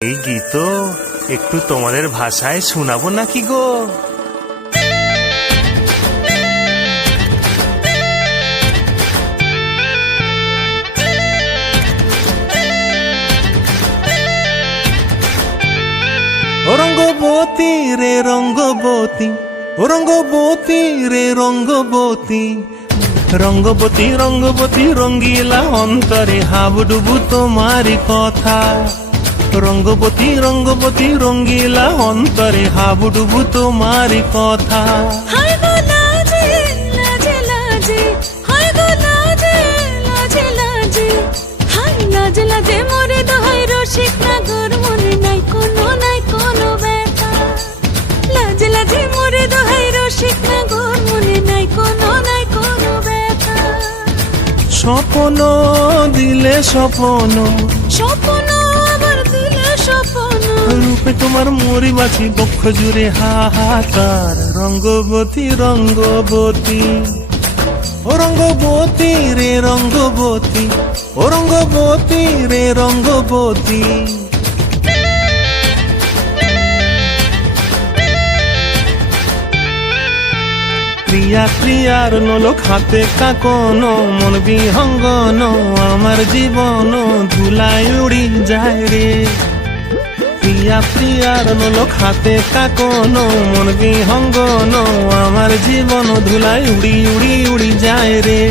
এই গীত একটু তোমাদের ভাষায় শোনাবো নাকি গো? ও রঙ্গবতী রে রঙ্গবতী, ও রঙ্গবতী রে রঙ্গবতী, রঙ্গবতী রঙ্গবতী রঙ্গিলা অন্তরে হাবুডুবু তোমারি কথা। রঙ্গবতী রঙ্গবতী রঙ্গিলা অন্তরে হাবুডুবু তোমারি কথা। হায় গো লাজে লাজে লাজে, হায় গো লাজে লাজে লাজে, হায় লাজে লাজে মোরে দোহাই রসিক নাগর মনে নাই কোনো ব্যথা। লাজে লাজে মোরে দোহাই রসিক নাগর মনে নাই কোনো ব্যথা। স্বপ্ন দিলে স্বপ্ন, স্বপ্ন আবার দিলে স্বপ্ন, রূপে তোমার মরি বাছি বক্ষ জুড়ে হাহাকার। রঙ্গবতী রঙ্গবতী, ও রঙ্গবতী রে রঙ্গবতী, ও রঙ্গবতী রে রঙ্গবতী। প্রিয়া প্রিয়ার নলক হাতে কাকন, মন বিহঙ্গন আমার জীবন ধুলায় উড়ি যায় রে। প্রিয়া প্রিয়ার নলক হাতে কাকন, মন বিহঙ্গন আমার জীবন ধুলায় উড়ি উড়ি উড়ি যায় রে।